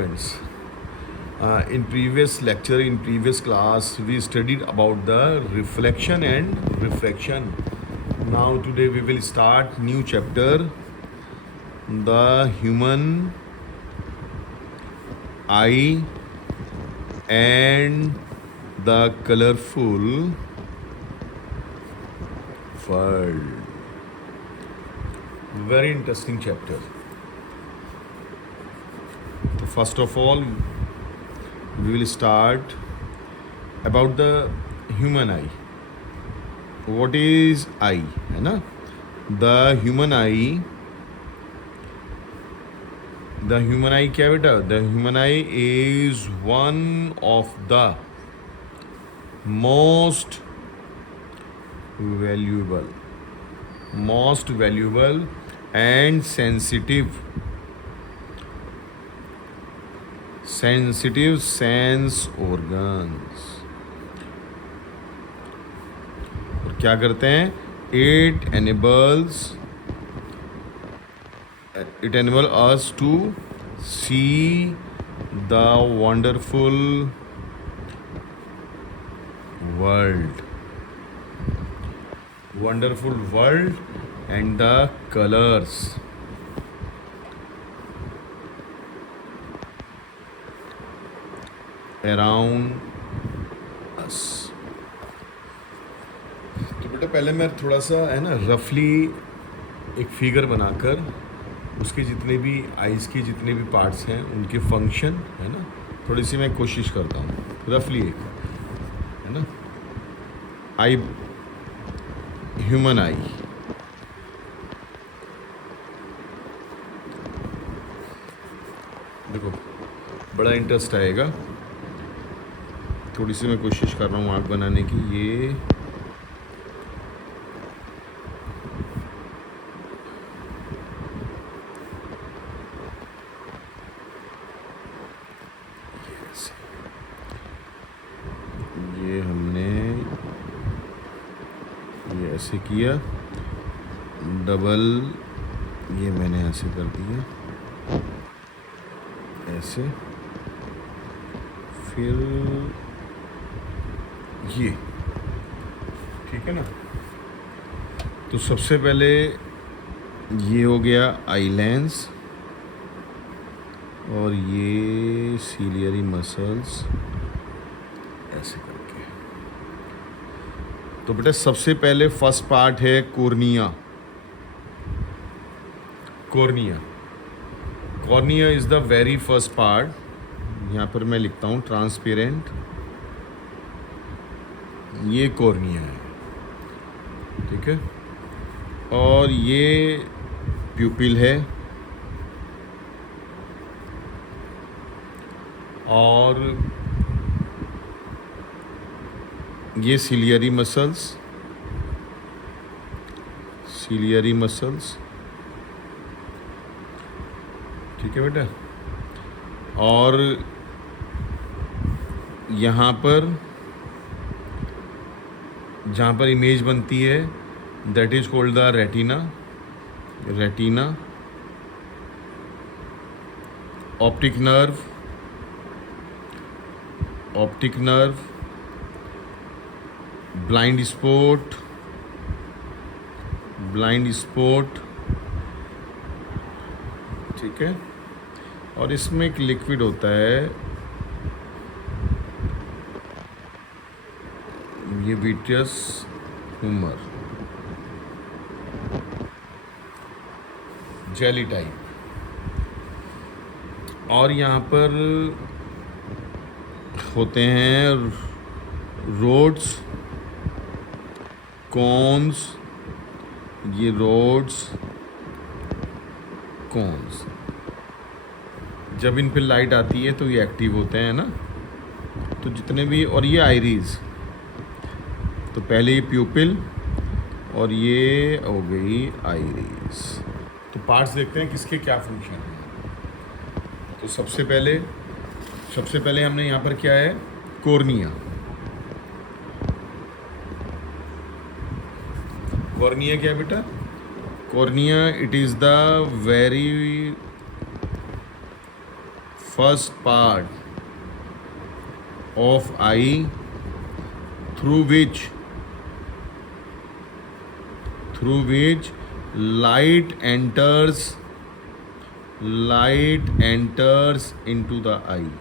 students. In previous lecture, in previous class, we studied about the reflection and refraction. Now today we will start new chapter, the human eye and the colorful world. Very interesting chapter. So first of all, we will start about the human eye. What is eye? है ना? The human eye क्या है बेटा? The human eye is one of the most valuable and sensitive sense organs. और क्या करते हैं? It enables us to see the wonderful world and the colors around us. तो बेटा पहले मैं थोड़ा सा है ना रफली एक फिगर बनाकर उसके जितने भी आइज़ के जितने भी पार्ट्स हैं उनके फंक्शन है ना थोड़ी सी मैं कोशिश करता हूँ रफली एक है ना आई ह्यूमन आई देखो बड़ा इंटरेस्ट आएगा थोड़ी सी मैं कोशिश कर रहा हूँ आँख बनाने की ये हमने ये ऐसे किया डबल ये मैंने ऐसे कर दिया ऐसे फिर ये ठीक है ना तो सबसे पहले ये हो गया आई लेंस और ये सीलियरी मसल्स ऐसे करके तो बेटा सबसे पहले फर्स्ट पार्ट है cornea is the very first part यहाँ पर मैं लिखता हूँ ट्रांसपेरेंट ये कॉर्निया है ठीक है और ये प्यूपिल है और ये सीलियरी मसल्स ठीक है बेटा और यहाँ पर जहाँ पर इमेज बनती है that is called the retina optic nerve blind spot ठीक है और इसमें एक लिक्विड होता है ये विट्रियस ह्यूमर जेली टाइप और यहाँ पर होते हैं रोड्स कॉन्स ये रोड्स कॉन्स जब इन पे लाइट आती है तो ये एक्टिव होते हैं ना तो जितने भी और ये आइरीज तो पहले ये प्यूपिल और ये हो गई आइरीज तो पार्ट्स देखते हैं किसके क्या फंक्शन है तो सबसे पहले हमने यहाँ पर क्या है कॉर्निया क्या बेटा cornea it is the very first part of eye through which light enters into the eye.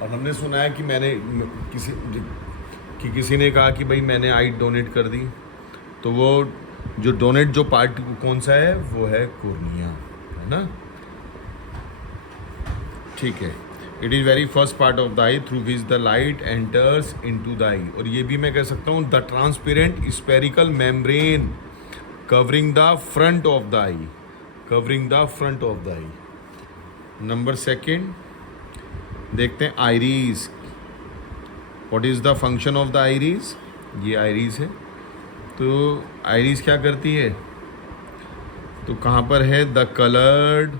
और हमने सुना है कि किसी ने कहा कि भाई मैंने आई डोनेट कर दी, तो वो जो डोनेट जो पार्ट कौन सा है, वो है कॉर्निया, है ना. ठीक है. It is very first part of the eye through which the light enters into the eye. और ये भी मैं कह सकता हूँ the transparent spherical membrane covering the front of the eye. Number second देखते हैं iris. What is the function of the iris. ये आइरीज है. तो आइरीज क्या करती है, तो कहाँ पर है, the coloured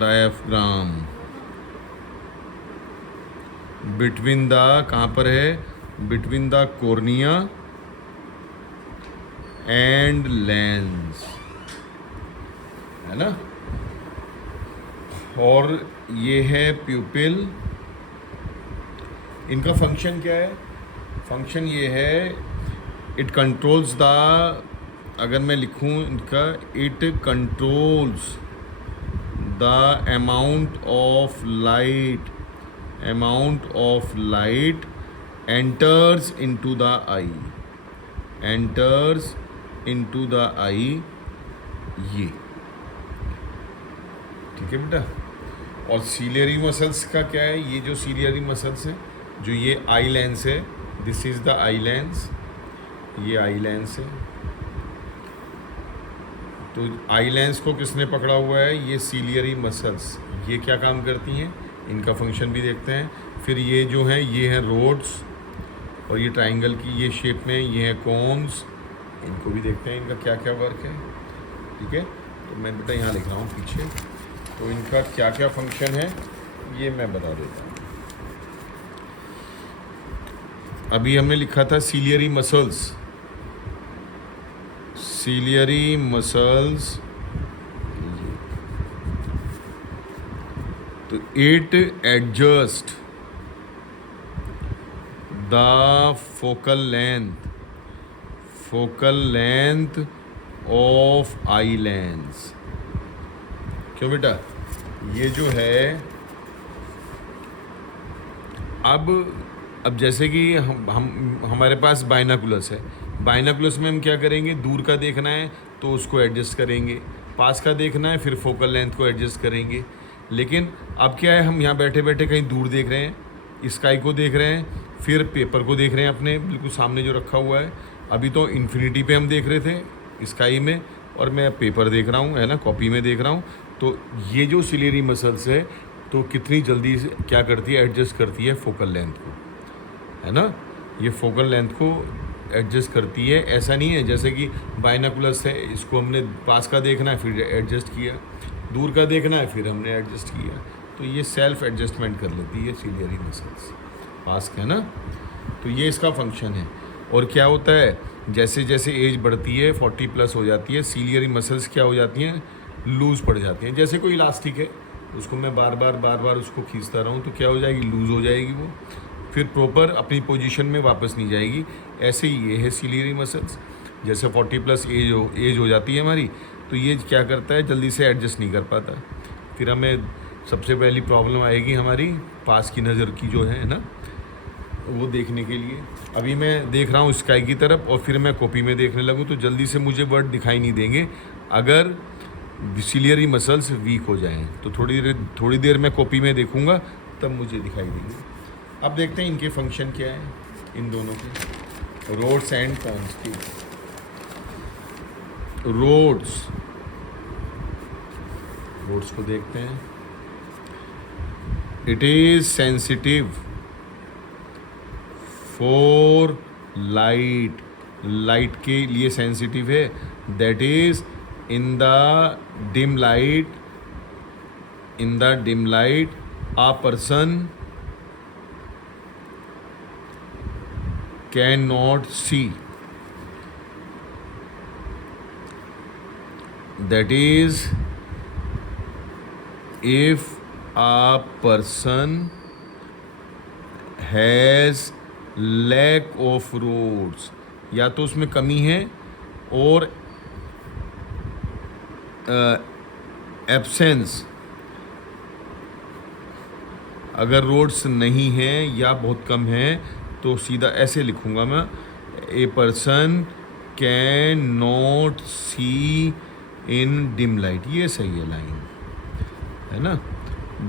diaphragm between the, कहाँ पर है, between the cornea and lens, है ना. और ये है प्यूपिल. इनका फंक्शन क्या है, फंक्शन ये है, इट कंट्रोल्स द, अगर मैं लिखूं इनका, it controls the amount of light enters into the eye. ये ठीक है बेटा. और सीलियरी मसल्स का क्या है, ये जो सीलियरी मसल्स है, जो ये आई लेंस है, this is the eye lens, ये आई लेंस है. तो आई लेंस को किसने पकड़ा हुआ है, ये सीलियरी मसल्स. ये क्या काम करती हैं, इनका फंक्शन भी देखते हैं. फिर ये जो हैं, ये हैं रोड्स, और ये ट्राइंगल की ये शेप में, ये हैं कोन्स. इनको भी देखते हैं, इनका क्या क्या वर्क है. ठीक है. तो मैं बेटा यहाँ लिख रहा हूँ पीछे, तो इनका क्या क्या फंक्शन है ये मैं बता देता हूँ. अभी हमने लिखा था सीलियरी मसल्स. तो it adjust the focal length of eye lens. क्यों बेटा, ये जो है, अब जैसे कि हम हमारे पास बाइनाकुलस है. बाइनाकुलस में हम क्या करेंगे, दूर का देखना है तो उसको एडजस्ट करेंगे, पास का देखना है फिर फोकल लेंथ को एडजस्ट करेंगे. लेकिन अब क्या है, हम यहाँ बैठे बैठे कहीं दूर देख रहे हैं, स्काई को देख रहे हैं, फिर पेपर को देख रहे हैं अपने बिल्कुल सामने जो रखा हुआ है. अभी तो इन्फिनिटी पे हम देख रहे थे स्काई में, और मैं पेपर देख रहा हूँ, है ना, कॉपी में देख रहा हूँ. तो ये जो सिलेरी मसल्स है, तो कितनी जल्दी से क्या करती है, एडजस्ट करती है फोकल लेंथ को, है ना. ये फोकल लेंथ को एडजस्ट करती है. ऐसा नहीं है जैसे कि बाइनाकुलस है, इसको हमने पास का देखना है फिर एडजस्ट किया, दूर का देखना है फिर हमने एडजस्ट किया. तो ये सेल्फ एडजस्टमेंट कर लेती है सिलियरी मसल्स, पास का, है ना. तो ये इसका फंक्शन है. और क्या होता है, जैसे जैसे एज बढ़ती है, 40+ हो जाती है, सिलियरी मसल्स क्या हो जाती हैं, लूज़ पड़ जाती हैं. जैसे कोई इलास्टिक है, उसको मैं बार बार उसको खींचता रहूँ तो क्या हो जाएगी, लूज़ हो जाएगी वो, फिर प्रॉपर अपनी पोजीशन में वापस नहीं जाएगी. ऐसे ही ये है सिलियरी मसल्स. जैसे 40+ एज हो जाती है हमारी, तो ये क्या करता है, जल्दी से एडजस्ट नहीं कर पाता. फिर हमें सबसे पहली प्रॉब्लम आएगी हमारी पास की नज़र की जो है ना, वो देखने के लिए. अभी मैं देख रहा हूँ स्काई की तरफ और फिर मैं कॉपी में देखने लगूँ तो जल्दी से मुझे वर्ड दिखाई नहीं देंगे अगर सिलियरी मसल्स वीक हो जाएं. तो थोड़ी देर मैं कॉपी में देखूँगा तब मुझे दिखाई देंगे. अब देखते हैं इनके फंक्शन क्या है, इन दोनों के, रोड्स एंड कोन्स की. रोड्स को देखते हैं. It is sensitive for light के लिए सेंसिटिव है. That is in the dim light a person cannot see. That is if a person has lack of roads, या तो उसमें कमी है और एब्सेंस, अगर रोड्स नहीं है या बहुत कम है तो सीधा ऐसे लिखूंगा मैं, a person can not see in dim light. ये सही है लाइन, है ना।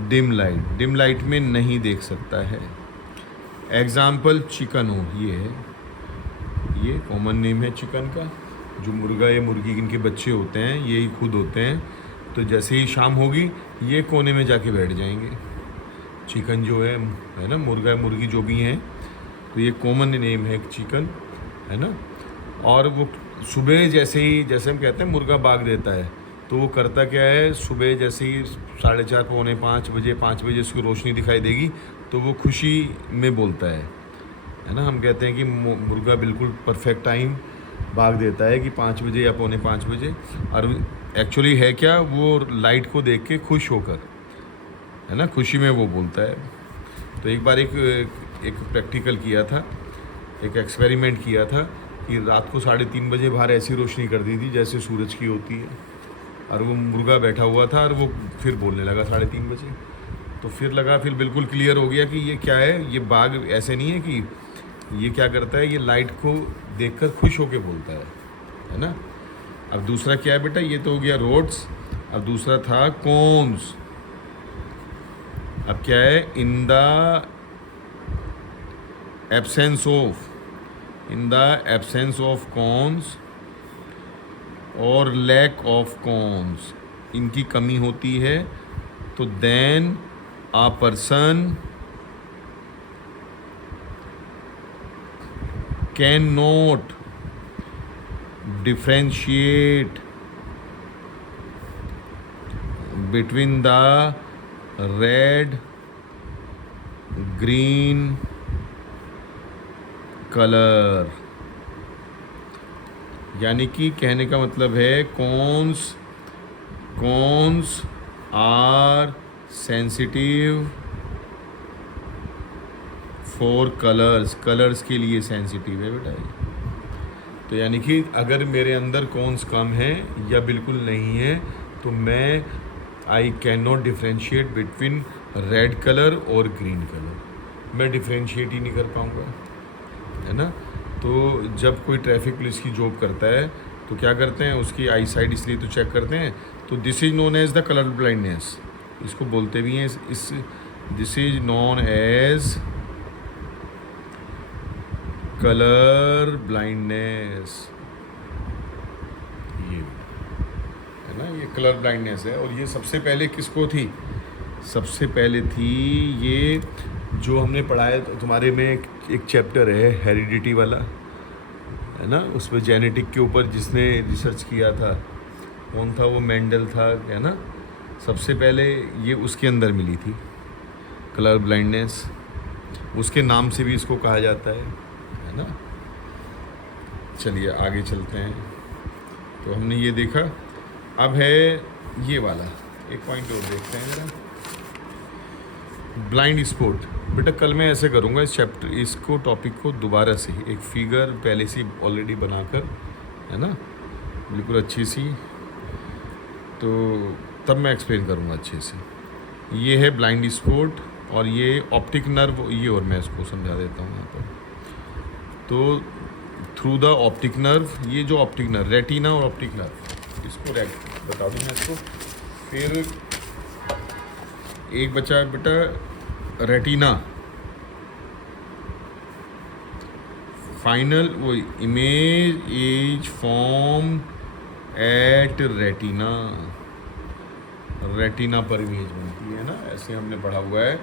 डिम लाइट में नहीं देख सकता है। एग्जाम्पल चिकन हो, ये है, ये कॉमन नेम है चिकन का। जो मुर्गा या मुर्गी इनके बच्चे होते हैं यही खुद होते हैं, तो जैसे ही शाम होगी ये कोने में जाके बैठ जाएंगे। चिकन जो है ना, मुर्गा मुर्गी जो भी हैं, तो ये कॉमन नेम है चिकन, है ना। और वो सुबह जैसे ही, जैसे हम कहते हैं मुर्गा भाग देता है, तो वो करता क्या है, सुबह जैसे ही 4:30 पौने 5 बजे 5 बजे उसको रोशनी दिखाई देगी तो वो खुशी में बोलता है ना। हम कहते हैं कि मुर्गा बिल्कुल परफेक्ट टाइम भाग देता है कि 5 बजे या पौने 5 बजे, और एक्चुअली है क्या, वो लाइट को देख के खुश होकर, है ना, खुशी में वो बोलता है। तो एक बार एक प्रैक्टिकल किया था, एक एक्सपेरिमेंट किया था कि रात को 3:30 बजे बाहर ऐसी रोशनी कर दी थी जैसे सूरज की होती है, और वो मुर्गा बैठा हुआ था और वो फिर बोलने लगा 3:30 बजे। तो फिर बिल्कुल क्लियर हो गया कि ये क्या है, ये बाघ ऐसे नहीं है कि ये क्या करता है, ये लाइट को देखकर खुश होके बोलता है ना। अब दूसरा क्या है बेटा, ये तो हो गया रोड्स। अब दूसरा था कॉन्स। अब क्या है, in the absence of cons और लैक ऑफ कॉन्स, इनकी कमी होती है, तो then a person cannot differentiate between the red green color। यानी कि कहने का मतलब है cones are sensitive for colours के लिए सेंसिटिव है बेटा ये। तो यानी कि अगर मेरे अंदर कॉन्स कम है या बिल्कुल नहीं है तो मैं I can not differentiate between red colour और ग्रीन कलर, मैं डिफ्रेंशिएट ही नहीं कर पाऊँगा, है ना। तो जब कोई ट्रैफिक पुलिस की जॉब करता है तो क्या करते हैं, उसकी आई साइड इसलिए तो चेक करते हैं, तो this is known as the colour blindness, इसको बोलते भी हैं this is known as colour blindness, ये है ना, ये कलर ब्लाइंडनेस है। और ये सबसे पहले किसको थी, सबसे पहले थी ये जो हमने पढ़ाया तुम्हारे में एक चैप्टर है हेरिडिटी वाला, है ना, उसमें जेनेटिक के ऊपर जिसने रिसर्च किया था, कौन था वो, मेंडल था, है ना। सबसे पहले ये उसके अंदर मिली थी कलर ब्लाइंडनेस, उसके नाम से भी इसको कहा जाता है ना। चलिए आगे चलते हैं। तो हमने ये देखा, अब है ये वाला एक पॉइंट और देखते हैं जरा, ब्लाइंड स्पॉट। बेटा कल मैं ऐसे करूँगा इसको टॉपिक को दोबारा से एक फिगर पहले से ऑलरेडी बनाकर, है ना, बिल्कुल अच्छी सी, तो तब मैं एक्सप्लेन करूँगा अच्छे से। ये है ब्लाइंड स्पॉट और ये ऑप्टिक नर्व, ये और मैं इसको समझा देता हूँ यहाँ पर। तो थ्रू द ऑप्टिक नर्व, ये जो ऑप्टिक नर्व, रेटिना और ऑप्टिक नर्व, इसको बता दूँ मैं इसको। फिर एक बचा बेटा रेटिना, फाइनल वो image is form at retina, retina पर इमेज बनती है ना, ऐसे हमने पढ़ा हुआ है।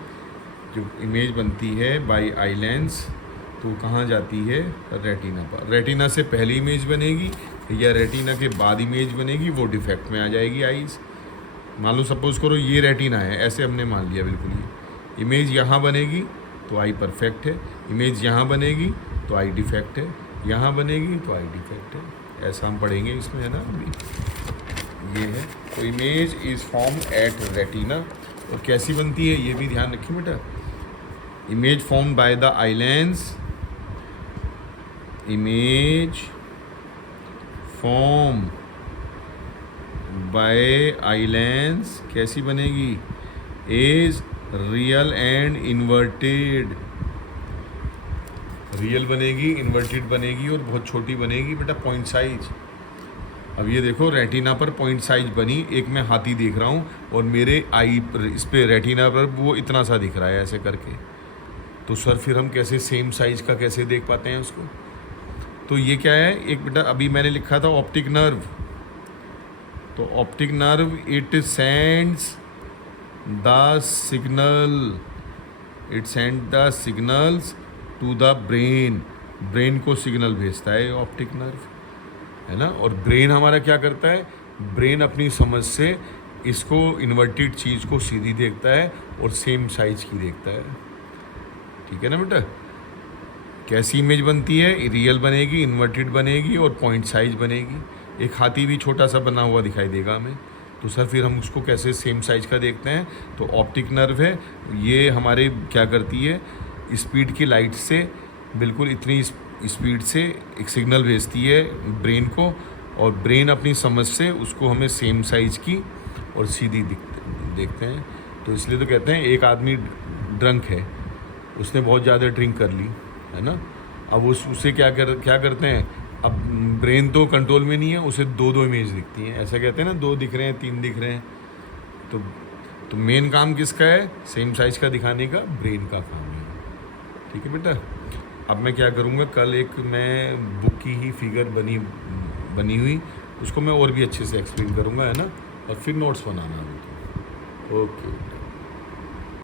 जो इमेज बनती है बाय आई लेंस, तो कहाँ जाती है, रेटिना पर। रेटिना से पहले इमेज बनेगी या रेटिना के बाद इमेज बनेगी, वो डिफेक्ट में आ जाएगी आईज। मान लो सपोज करो ये रेटिना है, ऐसे हमने मान लिया बिल्कुल ही, इमेज यहाँ बनेगी तो आई परफेक्ट है, इमेज यहाँ बनेगी तो आई डिफेक्ट है, यहाँ बनेगी तो आई डिफेक्ट है। ऐसा हम पढ़ेंगे इसमें, है ना अभी। ये है। तो image is form at retina. और कैसी बनती है ये भी ध्यान रखिए बेटा। Image form by the islands, image form by islands कैसी बनेगी? Is real and inverted. Real बनेगी, इन्वर्टेड बनेगी और बहुत छोटी बनेगी बेटा, पॉइंट साइज। अब ये देखो रेटिना पर पॉइंट साइज बनी, एक मैं हाथी देख रहा हूँ और मेरे आई पर, इस पे रेटिना पर वो इतना सा दिख रहा है ऐसे करके। तो सर फिर हम कैसे सेम साइज का कैसे देख पाते हैं उसको? तो ये क्या है, एक बेटा अभी मैंने लिखा था ऑप्टिक नर्व। तो optic nerve it sends the signal, it send the signals to the brain. Brain को सिग्नल भेजता है ऑप्टिक नर्व, है ना। और ब्रेन हमारा क्या करता है? ब्रेन अपनी समझ से इसको इन्वर्टेड चीज़ को सीधी देखता है और सेम साइज की देखता है। ठीक है ना बेटा। कैसी इमेज बनती है? रियल बनेगी, इन्वर्टेड बनेगी और पॉइंट साइज बनेगी। एक हाथी भी छोटा सा बना हुआ दिखाई देगा हमें। तो सर फिर हम उसको कैसे सेम साइज का देखते हैं? तो ऑप्टिक नर्व है ये, हमारे क्या करती है, स्पीड की लाइट से बिल्कुल इतनी स्पीड से एक सिग्नल भेजती है ब्रेन को, और ब्रेन अपनी समझ से उसको हमें सेम साइज की और सीधी देखते हैं। तो इसलिए तो कहते हैं एक आदमी ड्रंक है, उसने बहुत ज़्यादा ड्रिंक कर ली, है ना। अब उससे क्या करते हैं, अब ब्रेन तो कंट्रोल में नहीं है, उसे दो दो इमेज दिखती हैं। ऐसा कहते हैं ना, दो दिख रहे हैं, तीन दिख रहे हैं। तो मेन काम किसका है? सेम साइज का दिखाने का ब्रेन का काम है। ठीक है बेटा। अब मैं क्या करूँगा, कल एक मैं बुक की ही फिगर बनी हुई उसको मैं और भी अच्छे से एक्सप्लेन करूँगा, है ना। और फिर नोट्स बनाना। ओके।